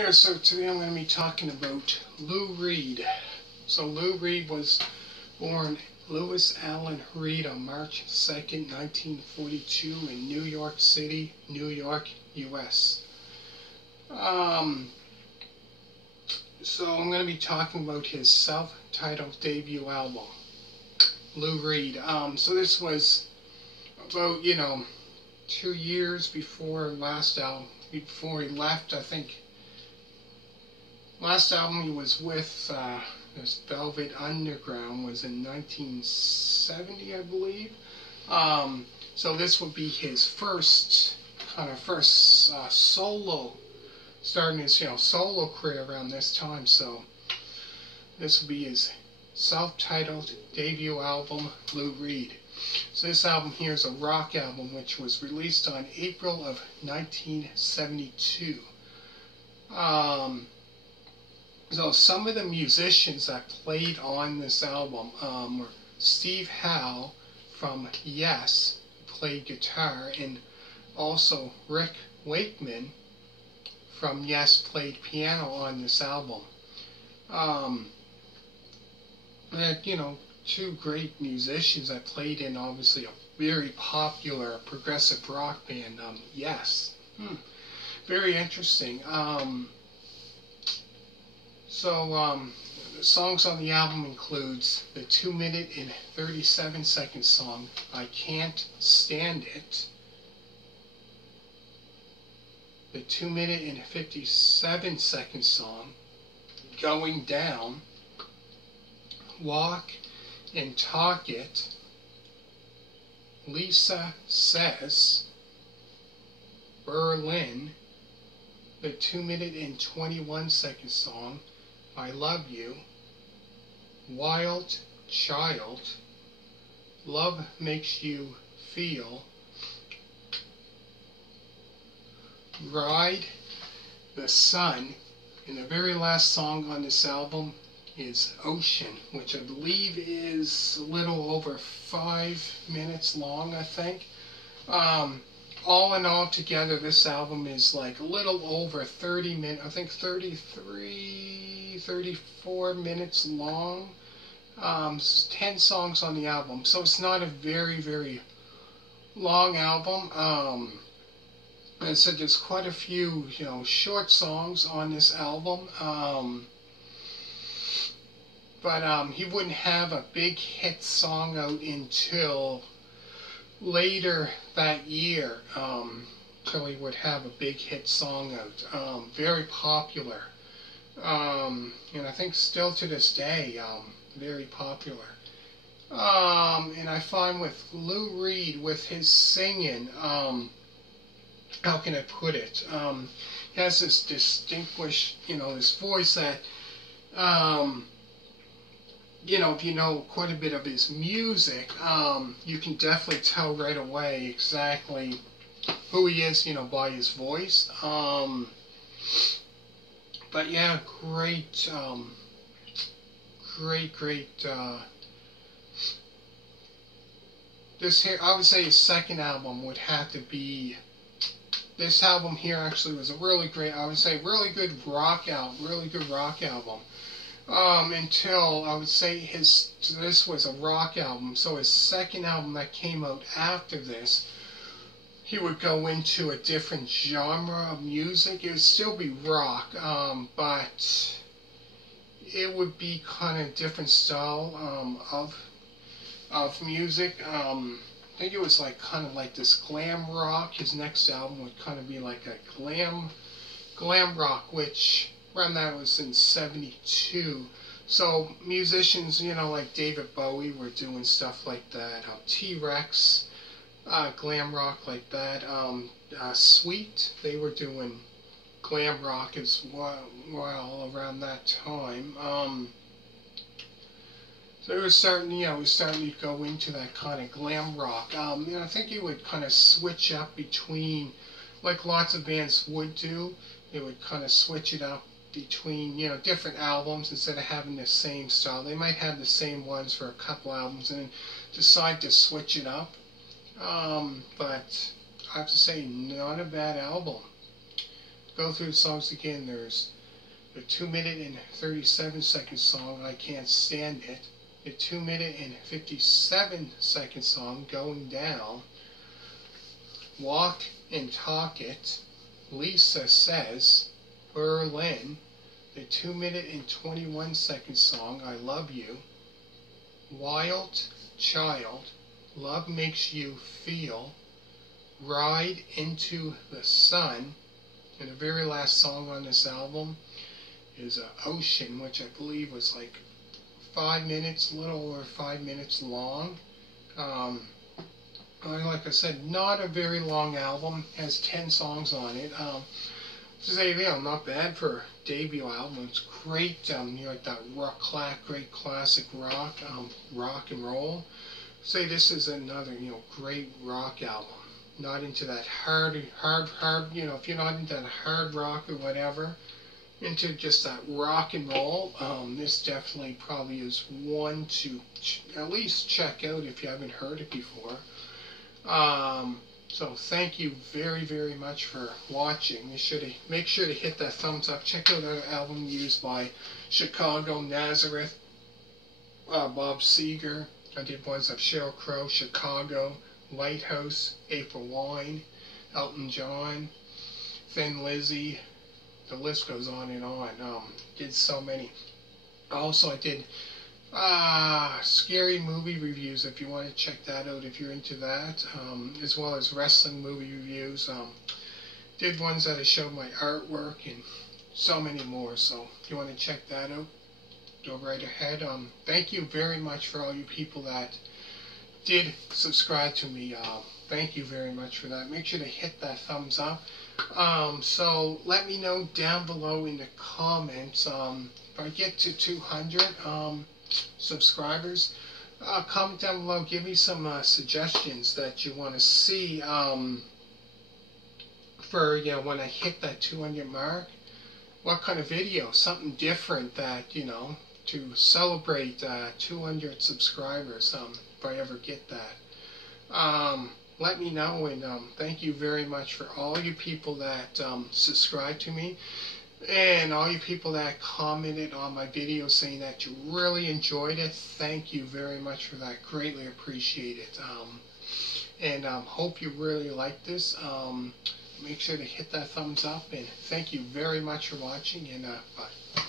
there, so today I'm going to be talking about Lou Reed. So Lou Reed was born Louis Allen Reed on March 2nd, 1942 in New York City, New York, US. So I'm going to be talking about his self-titled debut album, Lou Reed. So this was about, 2 years before last album, before he left, I think. Last album he was with, this Velvet Underground, was in 1970, I believe. So this would be his first solo, starting his solo career around this time. So this would be his self-titled debut album, Lou Reed. So this album here is a rock album which was released on April of 1972. So some of the musicians that played on this album were Steve Howe from Yes, who played guitar, and also Rick Wakeman from Yes played piano on this album. Two great musicians that played in obviously a very popular progressive rock band, Yes. Very interesting. The songs on the album includes the 2-minute and 37-second song, I Can't Stand It, the 2-minute and 57-second song, Going Down, Walk and Talk It, Lisa Says, Berlin, the 2-minute and 21-second song, I Love You, Wild Child, Love Makes You Feel, Ride the Sun, and the very last song on this album is Ocean, which I believe is a little over 5 minutes long, I think. All in all together, this album is like a little over 30 minutes, I think 33, 34 minutes long. 10 songs on the album, so it's not a very, very long album. And so there's quite a few, short songs on this album. But he wouldn't have a big hit song out until later that year, till he would have a big hit song out. Very popular. And I think still to this day, very popular. And I find with Lou Reed, with his singing, how can I put it? He has this distinguished, this voice that, if you know quite a bit of his music, you can definitely tell right away exactly who he is, by his voice. But yeah, great, this here, I would say his second album would have to be, this album here actually was a really great, I would say really good rock album, until I would say this was a rock album. So his second album that came out after this, he would go into a different genre of music. It would still be rock, but it would be kind of different style of music. I think it was kind of like this glam rock. His next album would kind of be like a glam rock, which around that was in 72. So musicians, like David Bowie were doing stuff like that. T-Rex, glam rock like that. Sweet, they were doing glam rock as well around that time. So it was starting, to go into that kind of glam rock. I think he would kind of switch up between, like lots of bands would do. They would kind of switch it up between, different albums instead of having the same style. They might have the same ones for a couple albums and then decide to switch it up. But I have to say, not a bad album. go through the songs again. There's the 2-minute and 37-second song, I Can't Stand It. The 2-minute and 57-second song, Going Down. Walk and Talk It. Lisa Says. Berlin. The 2-minute and 21-second song, I Love You. Wild Child. Love Makes You Feel. Ride Into the Sun. And the very last song on this album is Ocean, which I believe was like 5 minutes, a little over 5 minutes long. Like I said, not a very long album. Has 10 songs on it. Say, not bad for a debut album. It's great, like that great classic rock, rock and roll. Say this is another, great rock album. Not into that hard, if you're not into that hard rock or whatever, into just that rock and roll, this definitely probably is one to at least check out if you haven't heard it before. So thank you very, very much for watching. Make sure to hit that thumbs up. Check out our album used by Chicago, Nazareth, Bob Seger. I did ones of Sheryl Crow, Chicago, Lighthouse, April Wine, Elton John, Thin Lizzy. The list goes on and on. Did so many. Also, I did scary movie reviews, if you want to check that out, if you're into that, as well as wrestling movie reviews. Did ones that I showed my artwork and so many more. So if you want to check that out, go right ahead. Thank you very much for all you people that did subscribe to me. Thank you very much for that. Make sure to hit that thumbs up. So let me know down below in the comments, if I get to 200 subscribers, comment down below, give me some suggestions that you want to see for when I hit that 200 mark. What kind of video, something different that, to celebrate 200 subscribers, if I ever get that. Let me know, and thank you very much for all you people that subscribe to me, and all you people that commented on my video saying that you really enjoyed it. Thank you very much for that. Greatly appreciate it. And hope you really like this. Make sure to hit that thumbs up, and thank you very much for watching, and bye.